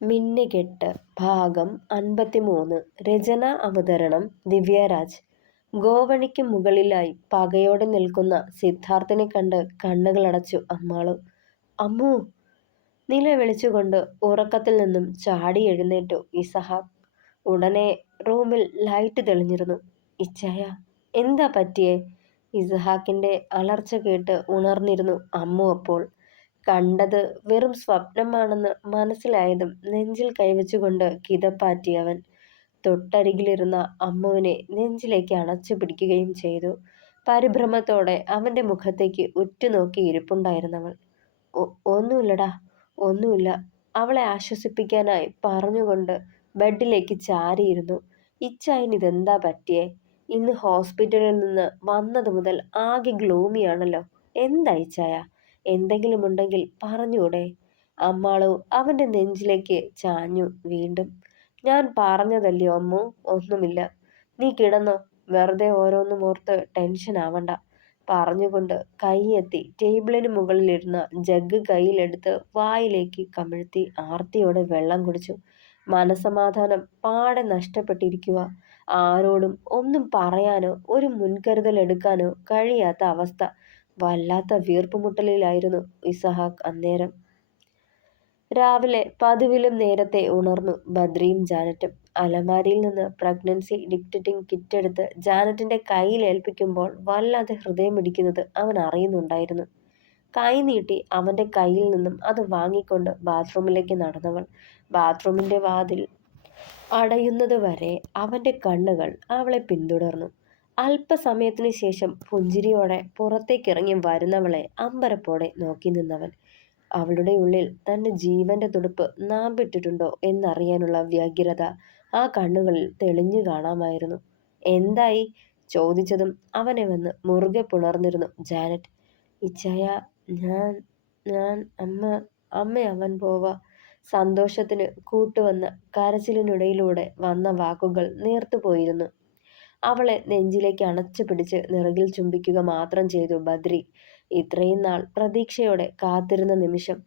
മിന്നുകെട്ട് ഭാഗം 53. രചന അവതരണം ദിവ്യരാജ്. ഗോവണിക്ക് മുകളിലായി പകയോടെ നിൽക്കുന്ന സിദ്ധാർത്ഥിനെ കണ്ട് കണ്ണുകളടച്ചു അമ്മാളു. അമ്മൂ! നിലവിളിച്ചുകൊണ്ട് ഉറക്കത്തിൽ നിന്നും ചാടി എഴുന്നേറ്റു ഇസഹാക്ക്. ഉടനെ റൂമിൽ ലൈറ്റ് തെളിഞ്ഞിരുന്നു. ഇച്ചായ, എന്താ പറ്റിയേ? ഇസഹാക്കിന്റെ അലർച്ച കേട്ട് ഉണർന്നിരുന്നു അമ്മു. അപ്പോൾ കണ്ടത് വെറും സ്വപ്നമാണെന്ന് മനസ്സിലായതും നെഞ്ചിൽ കൈവച്ചുകൊണ്ട് കിതപ്പാറ്റി അവൻ. തൊട്ടരികിലിരുന്ന അമ്മുവിനെ നെഞ്ചിലേക്ക് അണച്ചു പിടിക്കുകയും ചെയ്തു. പരിഭ്രമത്തോടെ അവന്റെ മുഖത്തേക്ക് ഉറ്റുനോക്കി ഇരിപ്പുണ്ടായിരുന്നവൾ. ഒന്നുമില്ലടാ, ഒന്നുമില്ല, അവളെ ആശ്വസിപ്പിക്കാനായി പറഞ്ഞുകൊണ്ട് ബെഡിലേക്ക് ചാരിയിരുന്നു. ഇച്ചായന് ഇതെന്താ പറ്റിയേ? ഇന്ന് ഹോസ്പിറ്റലിൽ നിന്ന് വന്നത് മുതൽ ആകെ ഗ്ലൂമിയാണല്ലോ. എന്താ ഇച്ചായ? എന്തെങ്കിലും ഉണ്ടെങ്കിൽ പറഞ്ഞൂടെ? അമ്മാളു അവന്റെ നെഞ്ചിലേക്ക് ചാഞ്ഞു വീണ്ടും. ഞാൻ പറഞ്ഞതല്ലയോ അമ്മു, ഒന്നുമില്ല. നീ കിടന്നോ, വെറുതെ ഓരോന്നും ഓർത്ത് ടെൻഷൻ ആവണ്ട. പറഞ്ഞുകൊണ്ട് കൈയെത്തി ടേബിളിന് മുകളിലിരുന്ന ജഗ് കയ്യിലെടുത്ത് വായിലേക്ക് കമിഴ്ത്തി ആർത്തിയോടെ വെള്ളം കുടിച്ചു. മനസമാധാനം പാടെ നഷ്ടപ്പെട്ടിരിക്കുക. ആരോടും ഒന്നും പറയാനോ ഒരു മുൻകരുതൽ എടുക്കാനോ കഴിയാത്ത അവസ്ഥ. വല്ലാത്ത വീർപ്പുമുട്ടലിലായിരുന്നു ഇസഹാക്ക് അന്നേരം. രാവിലെ പതിവിലും നേരത്തെ ഉണർന്നു ബദ്രിയും ജാനറ്റും. അലമാരിയിൽ നിന്ന് പ്രഗ്നൻസി ഡിക്റ്ററ്റിംഗ് കിറ്റ് എടുത്ത് ജാനറ്റിന്റെ കയ്യിൽ ഏൽപ്പിക്കുമ്പോൾ വല്ലാതെ ഹൃദയമിടിക്കുന്നത് അവൻ അറിയുന്നുണ്ടായിരുന്നു. കൈ നീട്ടി അവന്റെ കയ്യിൽ നിന്നും അത് വാങ്ങിക്കൊണ്ട് ബാത്റൂമിലേക്ക് നടന്നവൾ. ബാത്റൂമിന്റെ വാതിൽ അടയുന്നത് വരെ അവന്റെ കണ്ണുകൾ അവളെ പിന്തുടർന്നു. അല്പസമയത്തിന് ശേഷം പുഞ്ചിരിയോടെ പുറത്തേക്കിറങ്ങി വരുന്നവളെ അമ്പരപ്പോടെ നോക്കി നിന്നവൻ. അവളുടെ ഉള്ളിൽ തന്റെ ജീവന്റെ തുടുപ്പ് നാമ്പിട്ടിട്ടുണ്ടോ എന്നറിയാനുള്ള വ്യഗ്രത ആ കണ്ണുകളിൽ തെളിഞ്ഞു കാണാമായിരുന്നു. എന്തായി? ചോദിച്ചതും അവനെ വന്ന് മുറുകെ പുണർന്നിരുന്നു ജാനറ്റ്. ഇച്ചായ, ഞാൻ ഞാൻ അമ്മ പോവാ. സന്തോഷത്തിന് കൂട്ടുവന്ന കരച്ചിലിനിടയിലൂടെ വന്ന വാക്കുകൾ നീർത്തുപോയിരുന്നു. അവളെ നെഞ്ചിലേക്ക് അണച്ചു പിടിച്ച് നിറകിൽ ചുംബിക്കുക മാത്രം ചെയ്തു ബദ്രി. ഇത്രയും നാൾ പ്രതീക്ഷയോടെ കാത്തിരുന്ന നിമിഷം.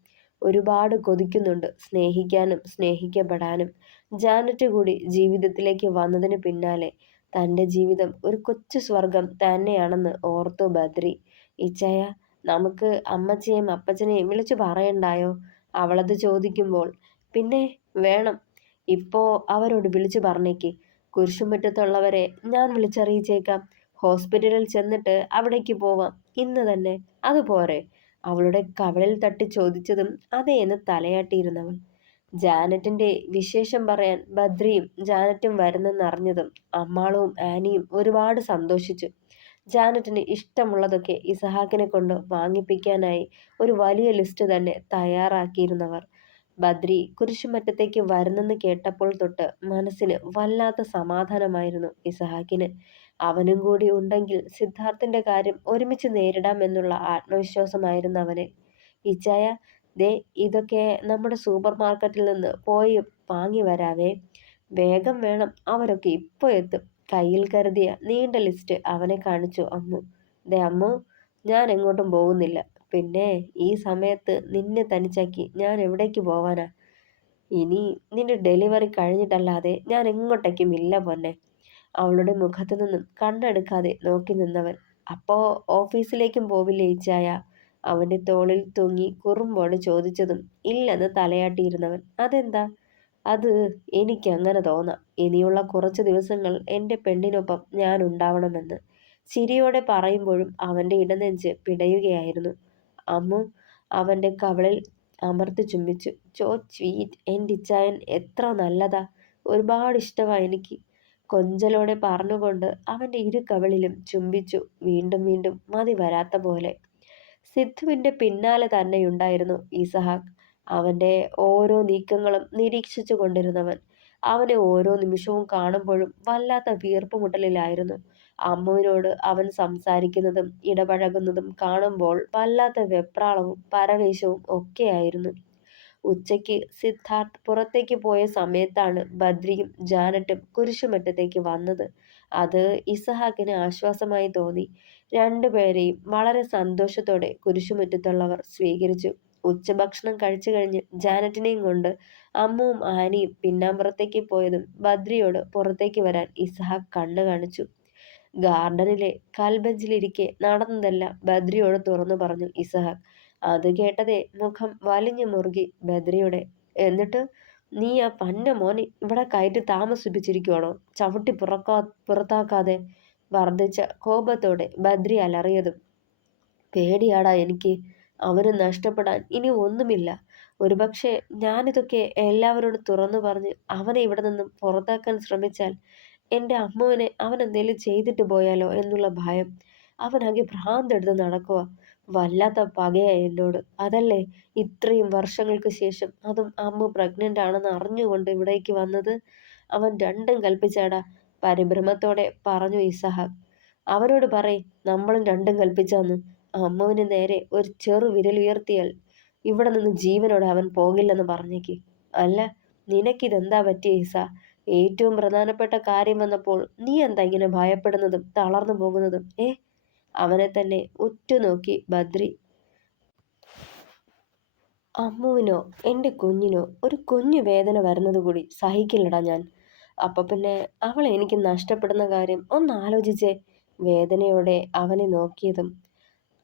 ഒരുപാട് കൊതിക്കുന്നുണ്ട് സ്നേഹിക്കാനും സ്നേഹിക്കപ്പെടാനും. ജാനറ്റ് കൂടി ജീവിതത്തിലേക്ക് വന്നതിന് പിന്നാലെ തൻ്റെ ജീവിതം ഒരു കൊച്ചു സ്വർഗം തന്നെയാണെന്ന് ഓർത്തു ബദ്രി. ഇച്ചായ, നമുക്ക് അമ്മച്ചിയെയും അപ്പച്ചനെയും വിളിച്ചു പറയണ്ടായോ? അവളത് ചോദിക്കുമ്പോൾ. പിന്നെ വേണം. ഇപ്പോ അവരോട് വിളിച്ചു പറഞ്ഞേക്ക്. കുരിശുമുറ്റത്തുള്ളവരെ ഞാൻ വിളിച്ചറിയിച്ചേക്കാം. ഹോസ്പിറ്റലിൽ ചെന്നിട്ട് അവിടേക്ക് പോവാം ഇന്ന് തന്നെ. അതുപോരെ? അവളുടെ കവളിൽ തട്ടി ചോദിച്ചതും അതേ എന്ന് തലയാട്ടിയിരുന്നവൾ. ജാനറ്റിന്റെ വിശേഷം പറയാൻ ബദ്രിയും ജാനറ്റും വരുന്നെന്നറിഞ്ഞതും അമ്മാളും ആനിയും ഒരുപാട് സന്തോഷിച്ചു. ജാനറ്റിന് ഇഷ്ടമുള്ളതൊക്കെ ഇസഹാക്കിനെ കൊണ്ട് വാങ്ങിപ്പിക്കാനായി ഒരു വലിയ ലിസ്റ്റ് തന്നെ തയ്യാറാക്കിയിരുന്നവർ. ബദ്രി കുരിശുമറ്റത്തേക്ക് വരുന്നെന്ന് കേട്ടപ്പോൾ തൊട്ട് മനസ്സിന് വല്ലാത്ത സമാധാനമായിരുന്നു ഇസഹാക്കിന്. അവനും കൂടി ഉണ്ടെങ്കിൽ സിദ്ധാർത്ഥിന്റെ കാര്യം ഒരുമിച്ച് നേരിടാമെന്നുള്ള ആത്മവിശ്വാസമായിരുന്നു അവന്. ഇച്ചായ, ദേ ഇതൊക്കെ നമ്മുടെ സൂപ്പർ മാർക്കറ്റിൽ നിന്ന് പോയി വാങ്ങി വരാവേ. വേഗം വേണം, അവരൊക്കെ ഇപ്പോൾ എത്തും. കയ്യിൽ കരുതിയ നീണ്ട ലിസ്റ്റ് അവനെ കാണിച്ചു അമ്മു. ദേ അമ്മു, ഞാൻ എങ്ങോട്ടും പോകുന്നില്ല. പിന്നെ ഈ സമയത്ത് നിന്നെ തനിച്ചാക്കി ഞാൻ എവിടേക്ക് പോവാനാ? ഇനി നിന്റെ ഡെലിവറി കഴിഞ്ഞിട്ടല്ലാതെ ഞാൻ എങ്ങോട്ടേക്കും ഇല്ല പൊന്നെ. അവളുടെ മുഖത്തു നിന്നും കണ്ണെടുക്കാതെ നോക്കി നിന്നവൻ. അപ്പോ ഓഫീസിലേക്കും പോവില്ലേ ഇച്ചായ? അവന്റെ തോളിൽ തൂങ്ങി കുറുമ്പോട് ചോദിച്ചതും ഇല്ലെന്ന് തലയാട്ടിയിരുന്നവൻ. അതെന്താ? അത് എനിക്ക് അങ്ങനെ തോന്നാം. ഇനിയുള്ള കുറച്ച് ദിവസങ്ങൾ എൻ്റെ പെണ്ണിനൊപ്പം ഞാൻ ഉണ്ടാവണമെന്ന്. ചിരിയോടെ പറയുമ്പോഴും അവന്റെ ഇടനെഞ്ച് പിടയുകയായിരുന്നു. അമ്മു അവന്റെ കവളിൽ അമർത്തി ചുംബിച്ചു. ചോ സ്വീറ്റ്, എൻ്റെ ഇച്ചായൻ എത്ര നല്ലതാ. ഒരുപാട് ഇഷ്ടമാ എനിക്ക്. കൊഞ്ചലോടെ പറഞ്ഞുകൊണ്ട് അവന്റെ ഇരു കവിളിലും ചുംബിച്ചു. വീണ്ടും വീണ്ടും മതി വരാത്ത പോലെ. സിദ്ധുവിന്റെ പിന്നാലെ തന്നെയുണ്ടായിരുന്നു ഇസഹാക്ക്. അവന്റെ ഓരോ നീക്കങ്ങളും നിരീക്ഷിച്ചു കൊണ്ടിരുന്നവൻ. അവനെ ഓരോ നിമിഷവും കാണുമ്പോഴും വല്ലാത്ത വീർപ്പുമുട്ടലിലായിരുന്നു. അമ്മുവിനോട് അവൻ സംസാരിക്കുന്നതും ഇടപഴകുന്നതും കാണുമ്പോൾ വല്ലാത്ത വെപ്രാളവും പരവേശവും ഒക്കെയായിരുന്നു. ഉച്ചയ്ക്ക് സിദ്ധാർത്ഥ് പുറത്തേക്ക് പോയ സമയത്താണ് ബദ്രിയും ജാനറ്റും കുരിശുമറ്റത്തേക്ക് വന്നത്. അത് ഇസഹാക്കിന് ആശ്വാസമായി തോന്നി. രണ്ടുപേരെയും വളരെ സന്തോഷത്തോടെ കുരിശുമുറ്റത്തുള്ളവർ സ്വീകരിച്ചു. ഉച്ചഭക്ഷണം കഴിച്ചു കഴിഞ്ഞ് ജാനറ്റിനെയും കൊണ്ട് അമ്മുവും ആനിയും പിന്നാമ്പുറത്തേക്ക് പോയതും ബദ്രിയോട് പുറത്തേക്ക് വരാൻ ഇസഹാക്ക് കണ്ണു കാണിച്ചു. ഗാർഡനിലെ കൽബെഞ്ചിലിരിക്കെ നടന്നതെല്ലാം ബദ്രിയോട് തുറന്നു പറഞ്ഞു ഇസഹാക്ക്. അത് കേട്ടതേ മുഖം വലിഞ്ഞു മുറുകി ബദ്രിയുടെ. എന്നിട്ട് നീ ആ പന്ന മോനെ ഇവിടെ കയറ്റി താമസിപ്പിച്ചിരിക്കുവാണോ? ചവിട്ടി പുറത്താക്കാതെ വർദ്ധിച്ച കോപത്തോടെ ബദ്രി അലറിയതും. പേടിയാടാ എനിക്ക്. അവന് നഷ്ടപ്പെടാൻ ഇനി ഒന്നുമില്ല. ഒരുപക്ഷെ ഞാനിതൊക്കെ എല്ലാവരോടും തുറന്നു പറഞ്ഞ് അവനെ ഇവിടെ നിന്നും പുറത്താക്കാൻ ശ്രമിച്ചാൽ എൻ്റെ അമ്മുവിനെ അവൻ എന്തെങ്കിലും ചെയ്തിട്ട് പോയാലോ എന്നുള്ള ഭയം. അവനാകെ ഭ്രാന്തെടുത്ത് നടക്കുക. വല്ലാത്ത പകയാ എന്നോട്. അതല്ലേ ഇത്രയും വർഷങ്ങൾക്ക് ശേഷം, അതും അമ്മ പ്രഗ്നന്റ് ആണെന്ന് അറിഞ്ഞുകൊണ്ട് ഇവിടേക്ക് വന്നത്. അവൻ രണ്ടും കൽപ്പിച്ചാടാ, പരിഭ്രമത്തോടെ പറഞ്ഞു ഇസഹാക്ക്. അവരോട് പറയ് നമ്മളും രണ്ടും കൽപ്പിച്ചാന്ന്. അമ്മുവിന് നേരെ ഒരു ചെറു വിരലുയർത്തിയാൽ ഇവിടെ നിന്ന് ജീവനോടെ അവൻ പോകില്ലെന്ന് പറഞ്ഞേക്ക്. അല്ല, നിനക്കിതെന്താ പറ്റിയ ഇസ? ഏറ്റവും പ്രധാനപ്പെട്ട കാര്യം വന്നപ്പോൾ നീ എന്താ ഇങ്ങനെ ഭയപ്പെടുന്നതും തളർന്നു പോകുന്നതും? അവനെ തന്നെ ഉറ്റുനോക്കി ബദ്രി. അമ്മുവിനോ എൻ്റെ കുഞ്ഞിനോ ഒരു കുഞ്ഞു വേദന വരുന്നത് കൂടി സഹിക്കില്ലടാ ഞാൻ. അപ്പൊ പിന്നെ അവളെ എനിക്ക് നഷ്ടപ്പെടുന്ന കാര്യം ഒന്ന് ആലോചിച്ചേ. വേദനയോടെ അവനെ നോക്കിയതും.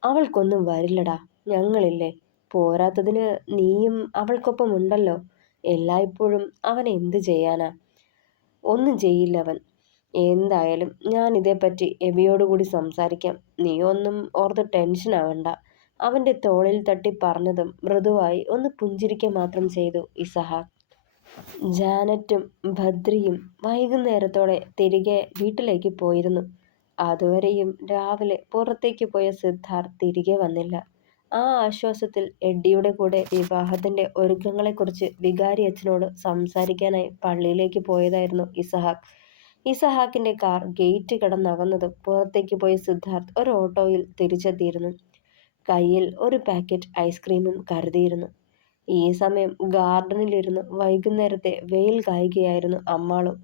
അവൾക്കൊന്നും വരില്ലടാ, ഞങ്ങളില്ലേ. പോരാത്തതിന് നീയും അവൾക്കൊപ്പം ഉണ്ടല്ലോ. എല്ലായ്പ്പോഴും അവൻ എന്ത് ചെയ്യാനാ? ഒന്നും ചെയ്യില്ല അവൻ. എന്തായാലും ഞാൻ ഇതേപ്പറ്റി എബിയോടുകൂടി സംസാരിക്കാം. നീ ഒന്നും ഓർത്ത് ടെൻഷൻ ആവണ്ട. അവന്റെ തോളിൽ തട്ടി പറഞ്ഞതും മൃദുവായി ഒന്ന് പുഞ്ചിരിക്കുക മാത്രം ചെയ്തു ഇസഹാക്ക്. ജാനറ്റും ഭദ്രിയും വൈകുന്നേരത്തോടെ തിരികെ വീട്ടിലേക്ക് പോയിരുന്നു. അതുവരെയും രാവിലെ പുറത്തേക്ക് പോയ സിദ്ധാർത്ഥ് തിരികെ വന്നില്ല. ആ ആശ്വാസത്തിൽ എഡ്ഡിയുടെ കൂടെ വിവാഹത്തിന്റെ ഒരുക്കങ്ങളെക്കുറിച്ച് വികാരി അച്ഛനോട് സംസാരിക്കാനായി പള്ളിയിലേക്ക് പോയതായിരുന്നു ഇസഹാക്ക്. ഇസഹാക്കിന്റെ കാർ ഗേറ്റ് കടന്നകന്നതും പുറത്തേക്ക് പോയ സിദ്ധാർത്ഥ് ഒരു ഓട്ടോയിൽ തിരിച്ചെത്തിയിരുന്നു. കയ്യിൽ ഒരു പാക്കറ്റ് ഐസ്ക്രീമും കരുതിയിരുന്നു. ഈ സമയം ഗാർഡനിലിരുന്ന് വൈകുന്നേരത്തെ വെയിൽ കായുകയായിരുന്നു അമ്മാളും.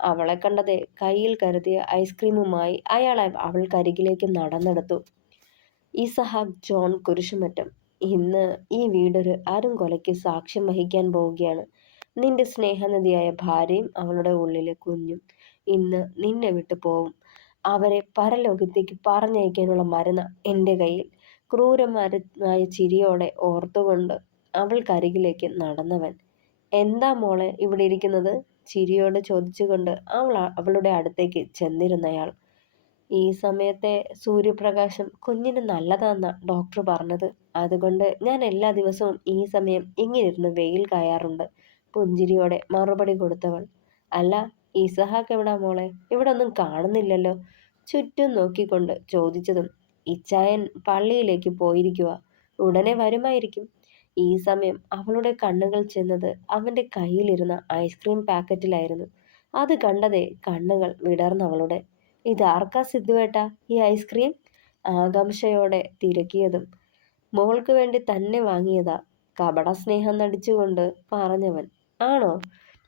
അവളെ കണ്ടതേ കയ്യിൽ കരുതിയ ഐസ്ക്രീമുമായി അയാൾ അവൾക്കരികിലേക്ക് നടന്നെടുത്തു. ഇസഹാക്ക് ജോൺ കുരിശുമറ്റം, ഇന്ന് ഈ വീടൊരു അരുംകൊലയ്ക്ക് സാക്ഷ്യം വഹിക്കാൻ പോവുകയാണ്. നിന്റെ സ്നേഹനിധിയായ ഭാര്യയും അവളുടെ ഉള്ളിലെ കുഞ്ഞും ഇന്ന് നിന്നെ വിട്ടു പോവും. അവരെ പരലോകത്തേക്ക് പറഞ്ഞയക്കാനുള്ള മരുന്ന് എൻ്റെ കയ്യിൽ. ക്രൂരമായ ചിരിയോടെ ഓർത്തുകൊണ്ട് അവൾക്കരികിലേക്ക് നടന്നവൻ. എന്താ മോളെ ഇവിടെ ഇരിക്കുന്നത്? ചിരിയോട് ചോദിച്ചുകൊണ്ട് അവളുടെ അടുത്തേക്ക് ചെന്നിരുന്നയാൾ. ഈ സമയത്തെ സൂര്യപ്രകാശം കുഞ്ഞിന് നല്ലതാന്നാ ഡോക്ടർ പറഞ്ഞത്. അതുകൊണ്ട് ഞാൻ എല്ലാ ദിവസവും ഈ സമയം ഇങ്ങിരുന്ന് വെയിൽ കായാറുണ്ട്. പുഞ്ചിരിയോടെ മറുപടി കൊടുത്തവൾ. അല്ല, ഇസഹാക്ക് എവിടാ മോളെ? ഇവിടെ ഒന്നും കാണുന്നില്ലല്ലോ. ചുറ്റും നോക്കിക്കൊണ്ട് ചോദിച്ചതും. ഇച്ചായൻ പള്ളിയിലേക്ക് പോയിരിക്കുക, ഉടനെ വരുമായിരിക്കും. ഈ സമയം അവളുടെ കണ്ണുകൾ ചെന്നത് അവന്റെ കയ്യിലിരുന്ന ഐസ്ക്രീം പാക്കറ്റിലായിരുന്നു. അത് കണ്ടതേ കണ്ണുകൾ വിടർന്നവളുടെ. ഇതാർക്കാ സിദ്ധുവേട്ടാ ഈ ഐസ്ക്രീം? ആകാംക്ഷയോടെ തിരക്കിയതും. മോൾക്ക് വേണ്ടി തന്നെ വാങ്ങിയതാ, കപട സ്നേഹം നടിച്ചുകൊണ്ട് പറഞ്ഞവൻ. ആണോ?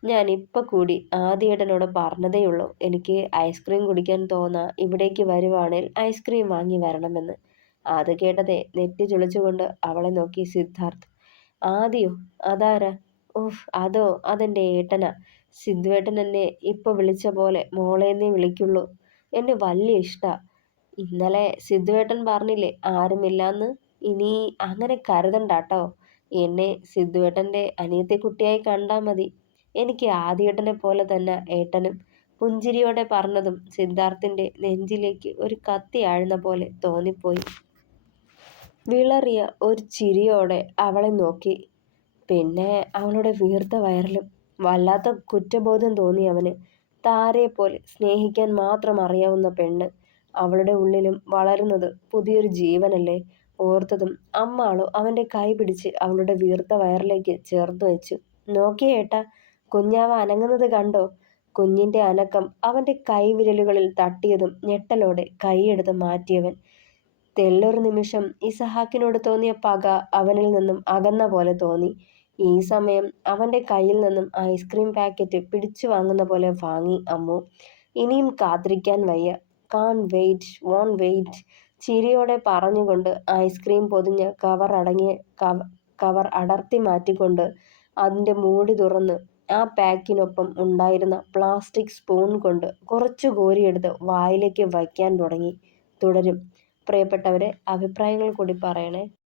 ഞാൻ ഇപ്പൊ കൂടി ആദിയേട്ടനോട് പറഞ്ഞതേയുള്ളൂ എനിക്ക് ഐസ്ക്രീം കുടിക്കാൻ തോന്നാ ഇവിടേക്ക് വരുവാണേൽ ഐസ്ക്രീം വാങ്ങി വരണമെന്ന്. അത് കേട്ടതേ നെറ്റി ചുളിച്ചുകൊണ്ട് അവളെ നോക്കി സിദ്ധാർത്ഥ്. ആദിയോ? അതാരാ? ഓഹ് അതോ, അതെന്റെ ഏട്ടനാ. സിദ്ധുവേട്ടൻ എന്നെ ഇപ്പൊ വിളിച്ച പോലെ മോളേന്നേ വിളിക്കുള്ളൂ. എന്നെ വലിയ ഇഷ്ടാ. ഇന്നലെ സിദ്ധുവേട്ടൻ പറഞ്ഞില്ലേ ആരുമില്ലാന്ന്? ഇനി അങ്ങനെ കരുതണ്ടാട്ടോ. എന്നെ സിദ്ധുവേട്ടന്റെ അനിയത്തി കുട്ടിയായി കണ്ടാ മതി. എനിക്ക് ആദിയേട്ടനെ പോലെ തന്നെ ഏട്ടനും. പുഞ്ചിരിയോടെ പറഞ്ഞതും സിദ്ധാർത്ഥിന്റെ നെഞ്ചിലേക്ക് ഒരു കത്തി ആഴ്ന്ന പോലെ തോന്നിപ്പോയി. വിളറിയ ഒരു ചിരിയോടെ അവളെ നോക്കി. പിന്നെ അവളുടെ വീർത്ത വയറിലും വല്ലാത്ത കുറ്റബോധം തോന്നി അവന്. താരയെപ്പോലെ സ്നേഹിക്കാൻ മാത്രം അറിയാവുന്ന പെണ്ണ്, അവളുടെ ഉള്ളിലും വളരുന്നത് പുതിയൊരു ജീവനല്ലേ? ഓർത്തതും അമ്മാളു അവന്റെ കൈ പിടിച്ച് അവളുടെ വീർത്ത വയറിലേക്ക് ചേർത്ത് വെച്ചു. നോക്കിയേ ഏട്ടാ, കുഞ്ഞാവ അനങ്ങുന്നത് കണ്ടോ? കുഞ്ഞിന്റെ അനക്കം അവന്റെ കൈവിരലുകളിൽ തട്ടിയതും ഞെട്ടലോടെ കൈയെടുത്ത് മാറ്റിയവൻ. തെല്ലൊരു നിമിഷം ഇസഹാക്കിനോട് തോന്നിയ പക അവനിൽ നിന്നും അകന്ന പോലെ തോന്നി. ഈ സമയം അവന്റെ കയ്യിൽ നിന്നും ഐസ്ക്രീം പാക്കറ്റ് പിടിച്ചു വാങ്ങുന്ന പോലെ വാങ്ങി അമ്മു. ഇനിയും കാത്തിരിക്കാൻ വയ്യ. കാൺ വെയിറ്റ്, വോൺ വെയിറ്റ്, ചിരിയോടെ പറഞ്ഞുകൊണ്ട് ഐസ്ക്രീം പൊതിഞ്ഞ കവർ അടർത്തി മാറ്റിക്കൊണ്ട് അതിൻ്റെ മൂടി തുറന്ന് ആ പാക്കിനൊപ്പം ഉണ്ടായിരുന്ന പ്ലാസ്റ്റിക് സ്പൂൺ കൊണ്ട് കുറച്ചു കോരിയെടുത്ത് വായിലേക്ക് വയ്ക്കാൻ തുടങ്ങി. തുടരും. പ്രിയപ്പെട്ടവരെ, അഭിപ്രായങ്ങൾ കൂടി പറയണേ.